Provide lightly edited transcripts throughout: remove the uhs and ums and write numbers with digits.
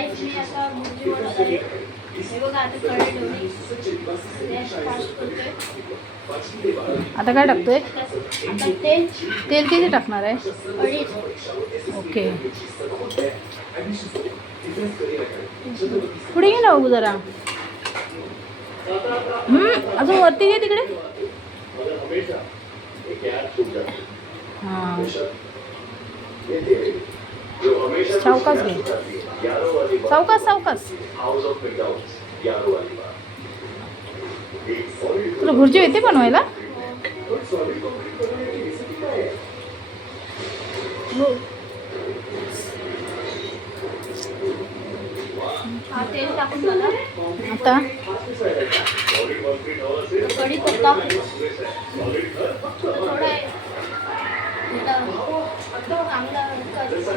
गाईस मी आता भुर्जी बनवत आहे. हे बघा आता कढई ठेवली. गॅस फास्ट करतोय. आता काय टाकतोय? आता तेल तेल किती टाकणार आहे? अडीच. ओके. पुढे घे ना बघू जरा. अजून वरती घे तिकडे. हां सावकाश घे. सावकाश सावकाश. तुला भुर्जी येते बनवायला? हा तेल टाकून झाला. आता कढीपत्ता थोडा चांगला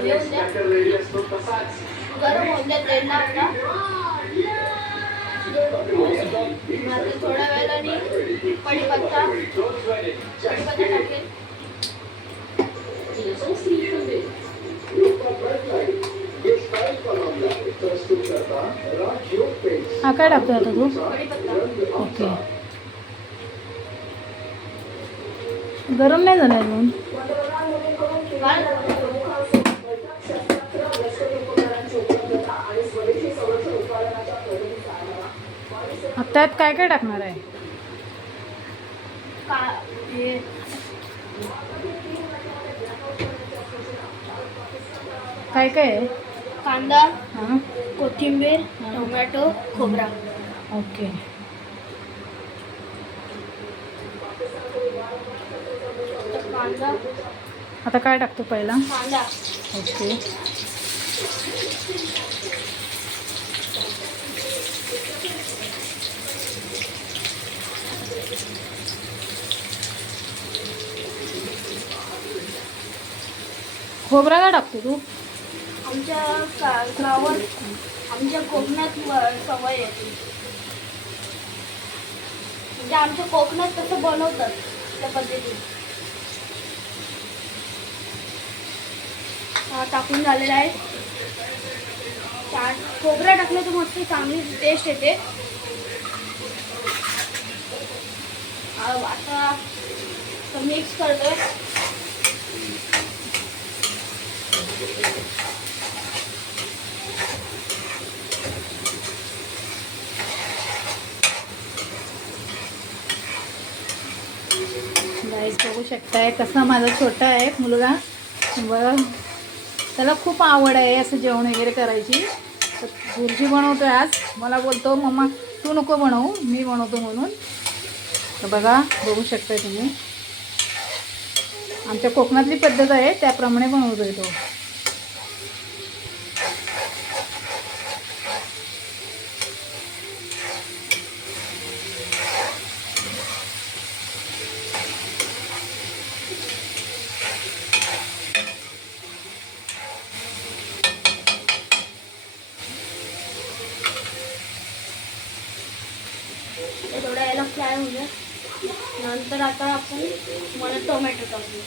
येऊन द्या. गरम होऊन द्या तेल टाकला. थोड्या वेळाने कढीपत्ता टाकेल. हा काय टाकतोय आता तू? कढीपत्ता ओके. गरम नाही झालं अजून. त्यात काय काय टाकणार आहे? काय काय आहे? कांदा, हां कोथिंबीर, टोमॅटो, खोबरा. ओके. कांदा आता काय टाकतो पहिला? कांदा ओके. खोबरा काय टाकतो तू? आमच्या गावात आमच्या कोकणात सवय आहे. म्हणजे आमच्या कोकणात तसं बनवतात त्या पद्धतीने. हा टाकून झालेला आहे. खोबरा टाकलं तर मस्त चांगली टेस्ट येते. आता मिक्स करतोय. गाईस बघू शकताय कसा माझा छोटा आहे मुलगा. बघा त्याला खूप आवड आहे असं जेवण वगैरे करायची. तर भुर्जी बनवतोय आज. मला बोलतो मम्मा तू नको बनवू मी बनवतो म्हणून. तर बघा बघू शकताय तुम्ही. आमच्या कोकणातली पद्धत आहे त्याप्रमाणे बनवतोय तो. थोडा याला फ्राय होऊ द्या. नंतर आता आपण मला टोमॅटो टाकू.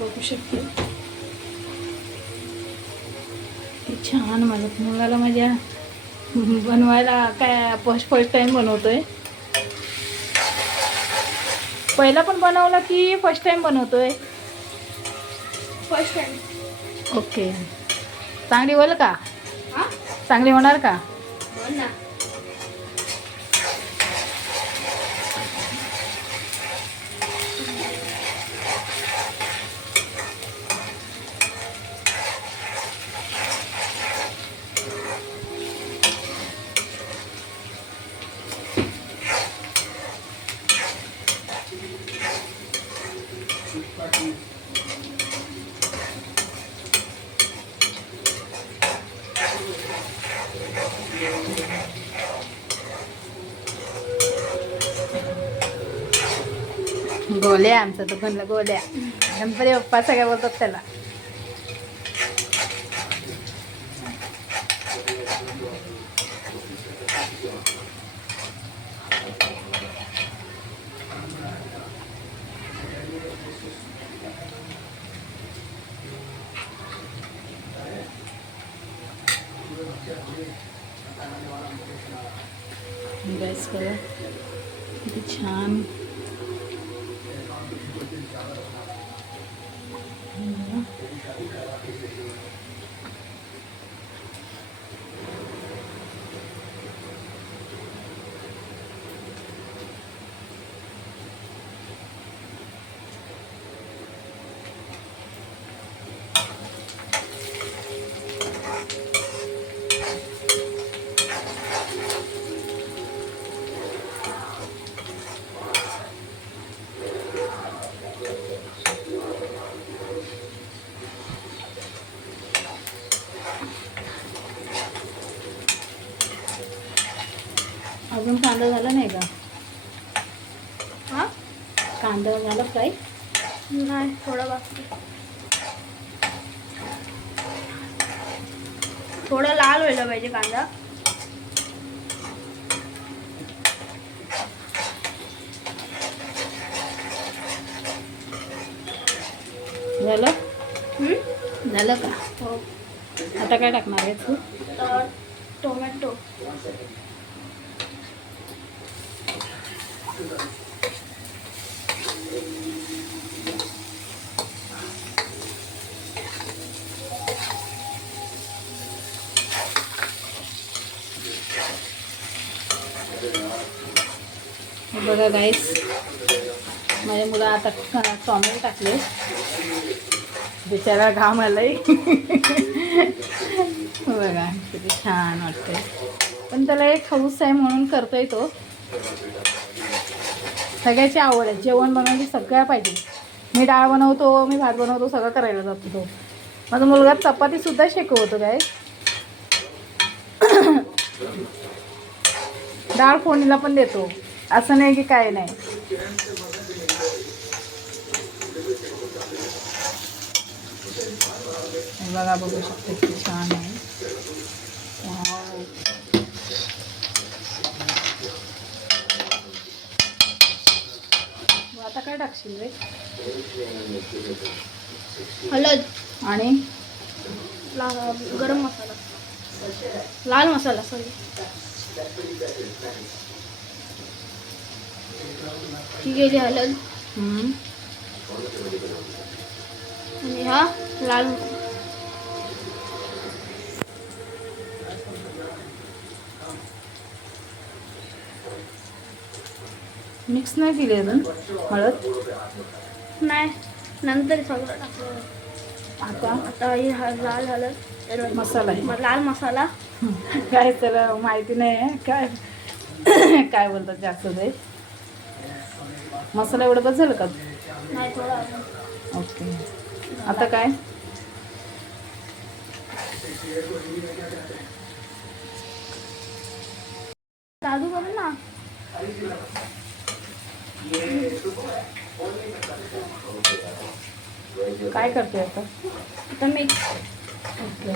बघू शकते छान. माझ्या मुलाला माझ्या बनवायला काय फर्स्ट टाइम बनवतोय. पहिला पण बनवला की फर्स्ट टाइम बनवतोय? First time. ओके. चांगली होईल का? हां चांगली होणार का? बोल ना. गोल्या आमचा तो म्हणलं गोल्या. गणपती बाप्पा सगळ्या बोलतात त्याला. गॅस करा किती छान. अजून कांदा झाला नाही का? हा कांदा झाला फ्राय? नाही, थोडा बाकी. थोडा लाल व्हायला पाहिजे कांदा. झालं? हम्म? झालं का? हो. आता काय टाकणार आहे तू? तर टोमॅटो. हे बघा गाईस, माझ्या मुलं आता टॉमॅटो टाकले. बिचारा घाम आलाय. बघा किती छान वाटतंय. पण त्याला एक हौस आहे म्हणून करतोय तो. सगळ्याची आवड आहे. जेवण बनवायची सगळ्या पाहिजे. मी डाळ बनवतो, मी भात बनवतो, सगळं करायला जातो तो. माझा मुलगा चपातीसुद्धा शिकवतो काय. डाळ फोडणीला पण देतो, असं नाही की काय नाही. बघा, बघू शकते किती छान आहे. वाव. आता काय टाकशील रे? हळद आणि गरम मसाला, लाल मसाला सॉरी. ठीक आहे, हळद आणि हा लाल. मिक्स नाही केली अजून हळद? नाही, नंतर सगळं टाकलं. आता ही लाल हळद मसाला आहे. लाल मसाला. काय त्याला माहिती नाही आहे काय. काय बोलतात जास्त ते. मसाला एवढं बस झालं का? नाही, थोडा. ओके. आता काय? दादू बघ ना. काय करते आता? आता मिक्स. ओके.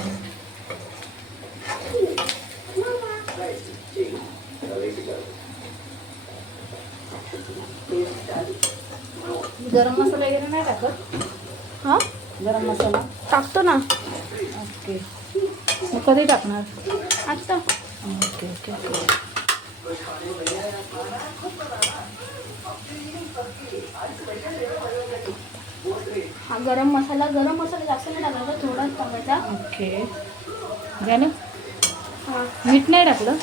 गरम मसाला वगैरे नाही टाकत? हा, गरम मसाला टाकतो ना. ओके. मग कधी टाकणार? आता. Okay okay okay. हा गरम मसाला जास्त नाही टाकायचा, थोडाच टाकायचा. ओके. झालं? हा, मीठ नाही टाकलं?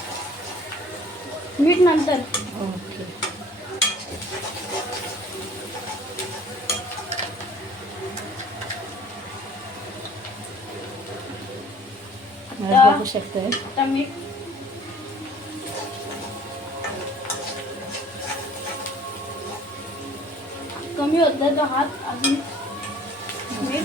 मीठ नंतर. ओके. बघू शकते. आता मीठ. कमी होतं तो हात अजून. मीठ.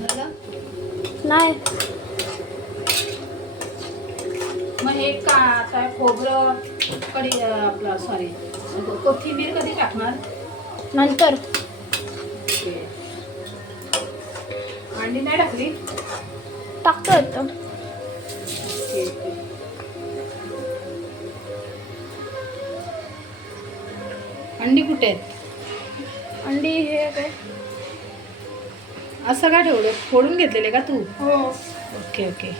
झालं? नाही. मग हे का आता खोबरं कढी आपलं सॉरी कोथिंबीर कधी टाकणार? नंतर अंडी नाही टाकली? टाकतो आता. अंडी कुठे आहेत? अंडी हे काय? असं का ठेवलं? फोडून घेतलेले का तू? हो. Okay okay.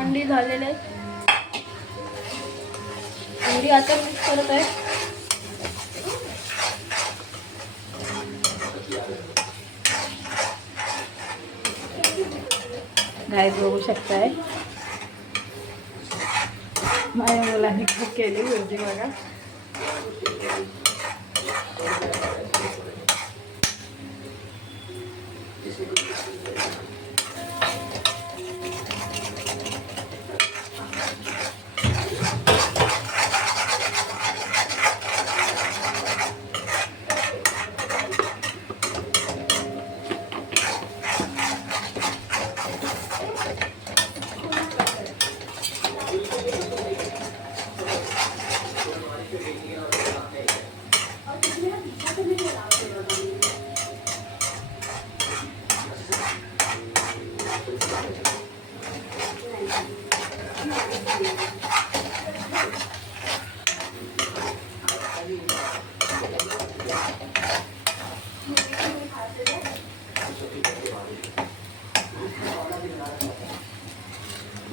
अंडी झालेले आहेत. अंडी आता मिक्स करत आहे. गाईस बघू शकताय माझ्या मुलांनी खूप केली भुर्जी बघा.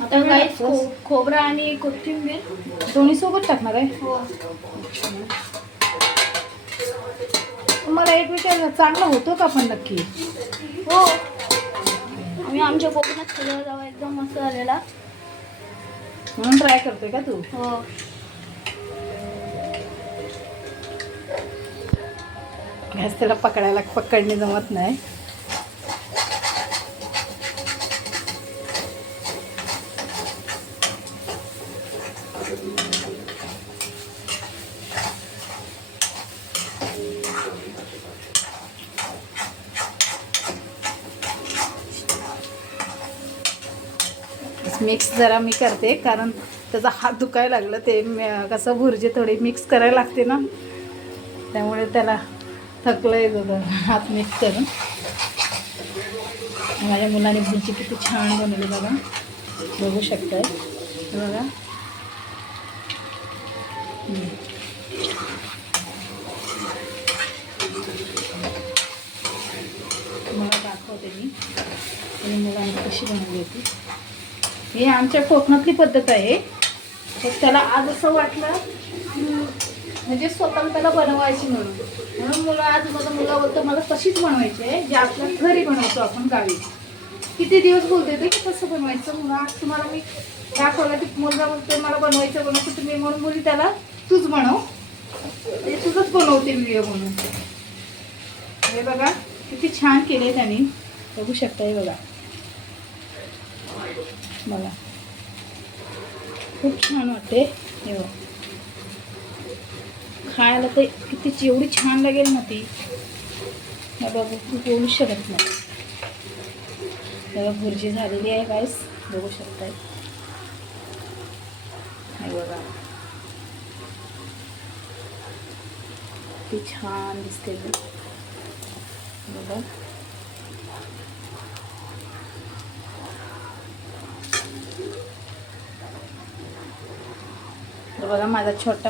आता गाईस खोबरं आणि कोथिंबीर दोन्ही सोबत टाकणार आहे. हो. मला एक विचार चांगला होतो का पण नक्की? हो. आम्ही आमच्या कोकणात सगळं जावा एकदम मस्त झालेला. म्हणून ट्राय करतोय का तू? हो. गॅस त्याला पकडणे जमत नाही. मिक्स जरा मी करते कारण त्याचा हात दुखायला लागलं. ते कसं भुर्जी थोडी मिक्स करायला लागते ना, त्यामुळे त्याला थकलंय जरा हात मिक्स करून. माझ्या मुलाने भुर्जी किती छान बनवली बघा, बघू शकताय बघा. मला दाखवते मी आणि मुलांनी कशी बनवली होती. ही आमच्या कोकणातली पद्धत आहे. तर त्याला आज असं वाटलं म्हणजे स्वतःला त्याला बनवायची म्हणून मुलं आज माझा मुलगा बोलतो मला तशीच बनवायची आहे जे आपल्या घरी बनवतो आपण गावी. किती दिवस बोलते ते की कसं बनवायचं म्हणून आज तुम्हाला मी दाखवलं की मुलगा बोलतो मला बनवायचं तुम्ही म्हणून बोलली त्याला तूच बनव, ते तुझंच बनवते व्हिडिओ म्हणून. हे बघा किती छान केले त्यांनी, बघू शकता. हे बघा मला खूप छान वाटते. हे बघा खायला तर किती एवढी छान लागेल ना ती, बघा बोलू शकत नाही. बघा भुर्जी झालेली आहे गाईस, बघू शकताय. हे बघा किती छान दिसते बघा. बघा माझा छोटा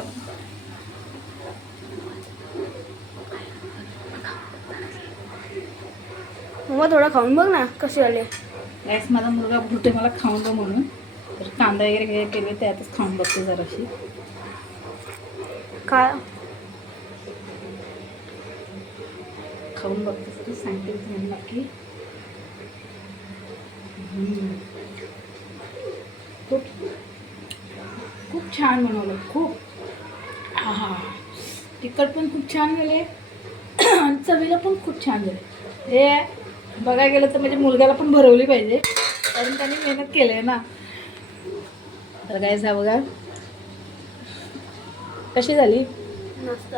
मग थोडं खाऊन बघ ना कसे आले. गॅस माझा मुलगा बोलतोय मला खाऊन दो म्हणून, तर कांदा वगैरे केले त्यातच खाऊन बघते जराशी. काय खाऊन बघते तरी सांगते तुम्हाला नक्की. खूप खूप छान बनवलं, खूप. हा तिखट पण खूप छान झाले आणि चवीला पण खूप छान झाले. हे बघायला गेलं तर म्हणजे मुलग्याला पण भरवली पाहिजे कारण त्याने मेहनत केली आहे ना. तर काय जा बघा कशी झाली. मस्त,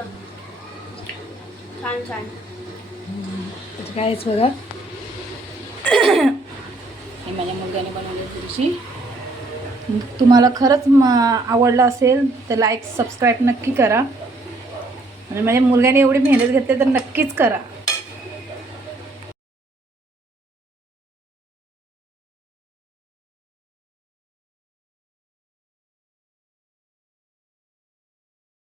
छान छान. त्याचं कायच बघा हे माझ्या मुलग्याने बनवली थोडीशी. तुम्हाला खरंच आवडलं असेल तर लाईक सबस्क्राईब नक्की करा आणि माझ्या मुलग्याने एवढी मेहनत घेतली तर नक्कीच करा.